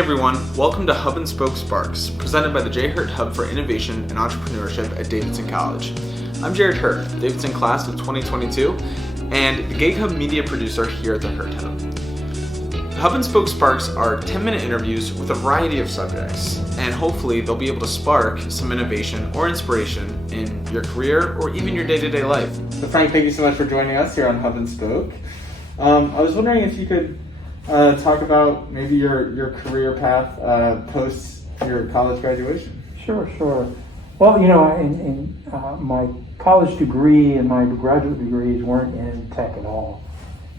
everyone, welcome to Hub and Spoke SPARKS, presented by the J. Hurt Hub for Innovation and Entrepreneurship at Davidson College. I'm Jared Hurt, Davidson class of 2022, and the Gig Hub media producer here at the Hurt Hub. Hub and Spoke SPARKS are 10-minute interviews with a variety of subjects, and hopefully they'll be able to spark some innovation or inspiration in your career or even your day-to-day life. So Frank, thank you so much for joining us here on Hub and Spoke. I was wondering if you could talk about maybe your career path post your college graduation. Sure. Well, in my college degree and my graduate degrees weren't in tech at all.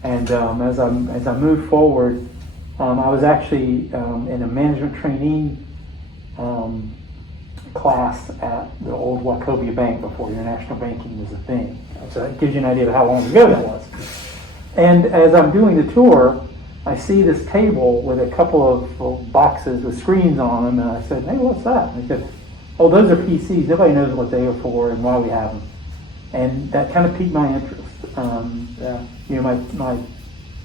And as I moved forward, I was actually in a management trainee class at the old Wachovia Bank before international banking was a thing. So that gives you an idea of how long ago that was. And as I'm doing the tour, I see this table with a couple of boxes with screens on them, and I said, "Hey, what's that?" And they said, "Oh, those are PCs. Nobody knows what they are for and why we have them." And that kind of piqued my interest. My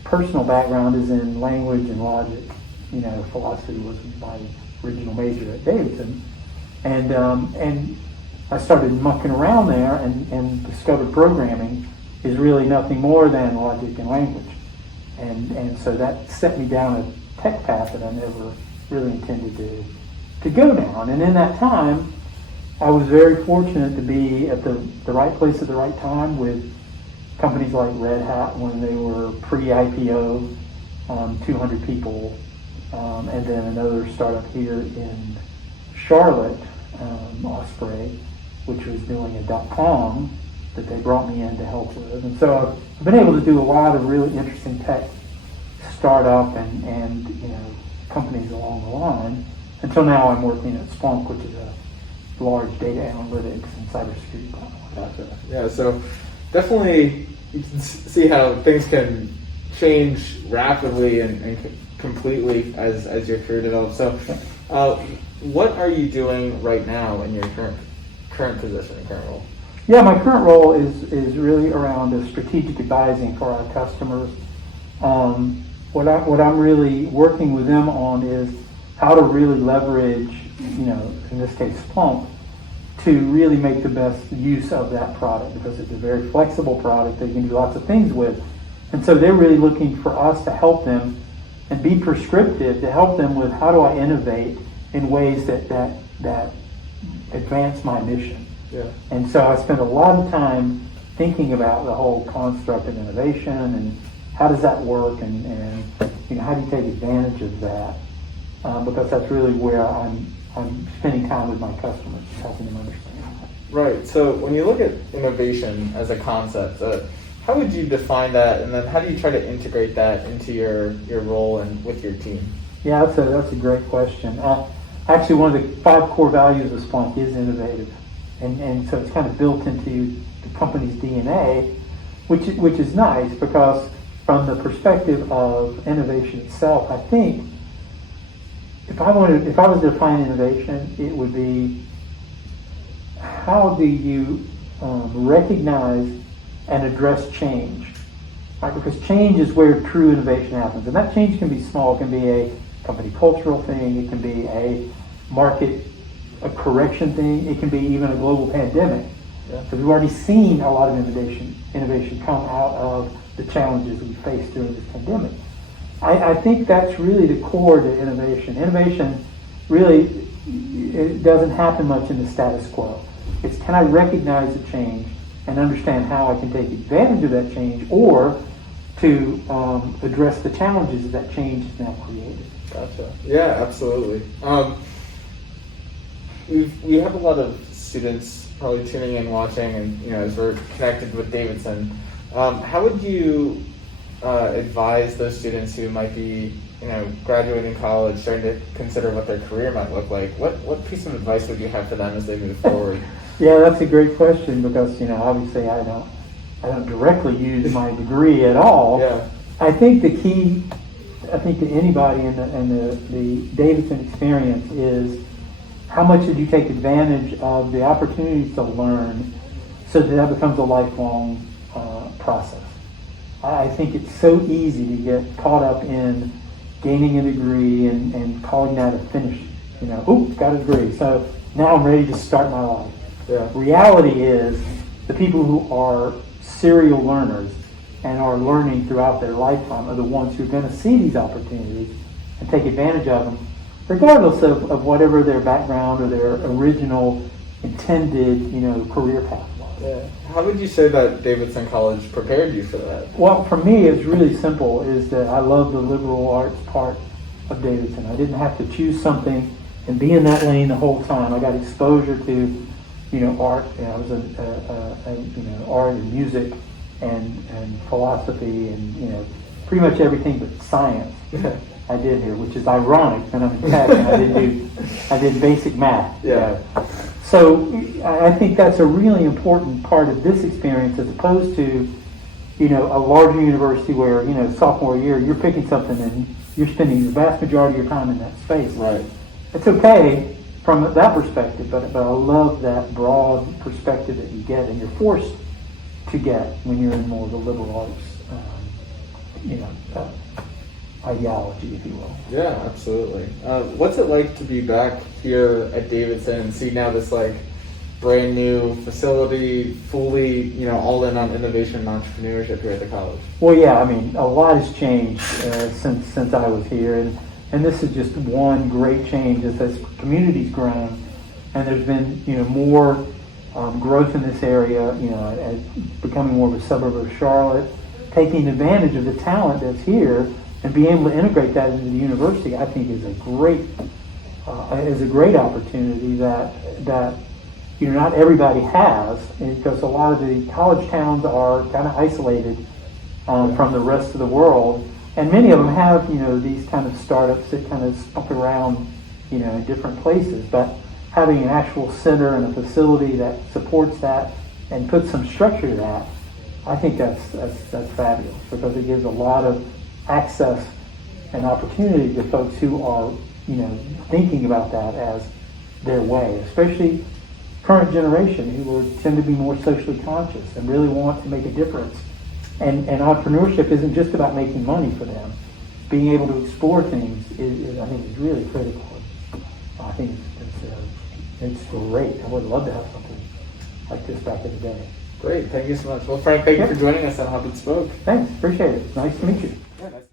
personal background is in language and logic. Philosophy was my original major at Davidson, and I started mucking around there and discovered programming is really nothing more than logic and language. And so that set me down a tech path that I never really intended to go down. And in that time, I was very fortunate to be at the right place at the right time with companies like Red Hat when they were pre-IPO, 200 people, and then another startup here in Charlotte, Osprey, which was doing a .com that they brought me in to help with. And so I've been able to do a lot of really interesting tech startup and companies along the line until now I'm working at Splunk, which is a large data analytics and cybersecurity platform. Gotcha. Yeah, so definitely you can see how things can change rapidly and completely as your career develops. So what are you doing right now in your current position and current role? Yeah, my current role is really around strategic advising for our customers. What I'm really working with them on is how to really leverage, in this case Splunk, to really make the best use of that product because it's a very flexible product that you can do lots of things with. And so they're really looking for us to help them and be prescriptive to help them with how do I innovate in ways that advance my mission. Yeah. And so I spent a lot of time thinking about the whole construct of innovation and how does that work and how do you take advantage of that? Because that's really where I'm spending time with my customers, helping them understand. Right. So when you look at innovation as a concept, how would you define that, and then how do you try to integrate that into your role and with your team? Yeah, that's a great question. Actually, one of the 5 core values of Splunk is innovative. And so it's kind of built into the company's DNA, which is nice because from the perspective of innovation itself, I think if I was to define innovation, it would be how do you recognize and address change, right? Because change is where true innovation happens, and that change can be small. It can be a company cultural thing. It can be a correction thing. It can be even a global pandemic. Yeah. So we've already seen a lot of innovation come out of the challenges we faced during this pandemic. I think that's really the core to innovation. Innovation really, it doesn't happen much in the status quo. It's can I recognize the change and understand how I can take advantage of that change or to address the challenges that change has now created. Gotcha. Yeah, absolutely. We have a lot of students probably tuning in, watching, and as we're connected with Davidson, how would you advise those students who might be, graduating college, starting to consider what their career might look like? What piece of advice would you have for them as they move forward? Yeah, that's a great question because obviously I don't directly use my degree at all. Yeah. I think the key, to anybody in the Davidson experience is how much did you take advantage of the opportunities to learn so that becomes a lifelong process. I think it's so easy to get caught up in gaining a degree and calling that a finish. Got a degree. So now I'm ready to start my life. Yeah. Reality is the people who are serial learners and are learning throughout their lifetime are the ones who are going to see these opportunities and take advantage of them, regardless of whatever their background or their original intended, career path was. Yeah. How would you say that Davidson College prepared you for that? Well, for me, it's really simple, is that I love the liberal arts part of Davidson. I didn't have to choose something and be in that lane the whole time. I got exposure to, art. I was art and music and philosophy and, pretty much everything but science. I did here, which is ironic, and I'm in tech, and I did basic math. Yeah. So I think that's a really important part of this experience, as opposed to, a larger university where, sophomore year, you're picking something and you're spending the vast majority of your time in that space. Right. It's okay from that perspective, but I love that broad perspective that you get, and you're forced to get when you're in more of the liberal arts, ideology, if you will. Yeah, absolutely. What's it like to be back here at Davidson and see now this brand new facility, fully all in on innovation and entrepreneurship here at the college? Well, yeah, a lot has changed since I was here, and this is just one great change as this community's grown, and there's been more growth in this area, as becoming more of a suburb of Charlotte, taking advantage of the talent that's here and being able to integrate that into the university. I think is a great opportunity that not everybody has, because a lot of the college towns are kind of isolated from the rest of the world, and many of them have these kind of startups that kind of spunk around in different places, but having an actual center and a facility that supports that and puts some structure to that, I think that's fabulous, because it gives a lot of access and opportunity to folks who are thinking about that as their way, especially current generation who tend to be more socially conscious and really want to make a difference. And entrepreneurship isn't just about making money for them. Being able to explore things I think is really critical. I think it's great. I would love to have something like this back in the day. Great, thank you so much. Well, Frank, thank you for joining us on Hub and Spoke. Thanks, appreciate it. Nice to meet you. Yeah, nice.